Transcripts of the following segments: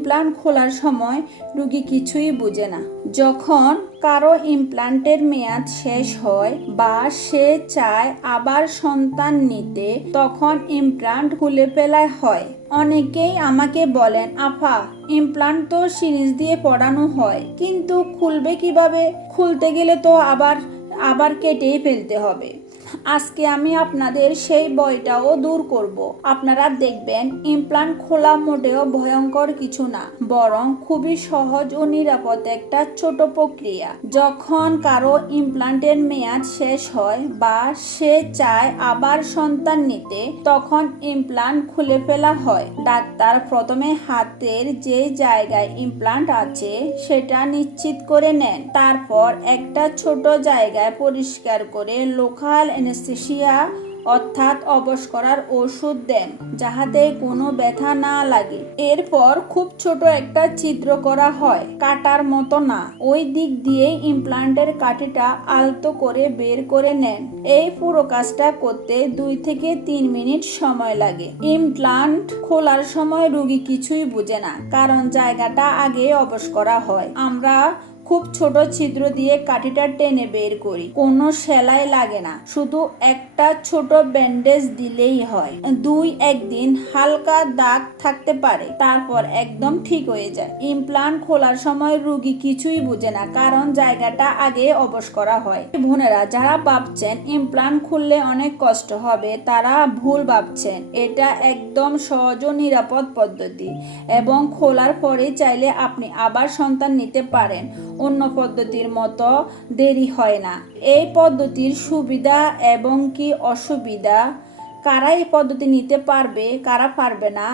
Implant খোলার সময় রুগী কিছুই বোঝে না। যখন কারও ইমপ্লান্টের মেয়াদ শেষ হয় বা সে চায় আবার সন্তান নিতে, তখন ইমপ্লান্ট খুলে ফেলা হয়। অনেকেই আমাকে বলেন, আফা, ইমপ্লান্ট তো সিরিজ দিয়ে পড়ানো হয়, কিন্তু খুলবে কীভাবে? খুলতে গেলে তো আবার আবার কেটেই ফেলতে হবে। আজকে আমি আপনাদের সেই বয়টাও দূর করব। আপনারা দেখবেন ইমপ্লান্ট খোলা মোটেও ভয়ঙ্কর কিছু না, বরং খুবই সহজ ও নিরাপদ একটা ছোট প্রক্রিয়া। যখন কারও ইমপ্লান্টের মেয়াদ শেষ হয় বা সে চায় আবার সন্তান নিতে, তখন ইমপ্লান্ট খুলে ফেলা হয়। ডাক্তার প্রথমে হাতের যে জায়গায় ইমপ্লান্ট আছে, সেটা নিশ্চিত করে নেন। তারপর একটা ছোট জায়গায় পরিষ্কার করে লোকাল অ্যানেস্থেসিয়া অর্থাৎ অবশ করার ওষুধ দেন, যাহাতে কোনো ব্যথা না লাগে। এরপর খুব ছোট একটা ছিদ্র করা হয়, কাটার মতো না। ওই দিক দিয়ে ইমপ্লান্টের কাঠিটা আলতো করে বের করে নেন। এই পুরো কাজটা করতে দুই থেকে তিন মিনিট সময় লাগে। ইমপ্লান্ট খোলার সময় রুগী কিছুই বুঝে না, কারণ জায়গাটা আগে অবশ করা হয়। আমরা খুব ছোট ছিদ্র দিয়ে কাঠিটা টেনে বের করি। কোনো সেলাই লাগে না। শুধু একটা ছোট ব্যান্ডেজ দিলেই হয়। দুই একদিন হালকা দাগ থাকতে পারে। তারপর একদম ঠিক হয়ে যায়। ইমপ্লান্ট খোলার সময় রুগী কিছুই বুঝে না, কারণ জায়গাটা আগে অবশ করা হয়। বোনেরা যারা ভাবছেন ইমপ্লান্ট খুললে অনেক কষ্ট হবে, তারা ভুল ভাবছেন। এটা একদম সহজ ও নিরাপদ পদ্ধতি। এবং খোলার পরে চাইলে আপনি আবার সন্তান নিতে পারেন। অন্য পদ্ধতির মতো দেরি হয় না। এই পদ্ধতির সুবিধা এবং কি অসুবিধা? কারা এই পদ্ধতি নিতে পারবে, কারা পারবে না,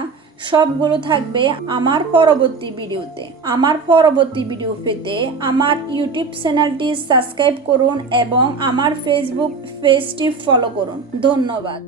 সবগুলো থাকবে আমার পরবর্তী ভিডিওতে। আমার পরবর্তী ভিডিও পেতে আমার ইউটিউব চ্যানেলটি সাবস্ক্রাইব করুন এবং আমার ফেসবুক পেজটি ফলো করুন। ধন্যবাদ।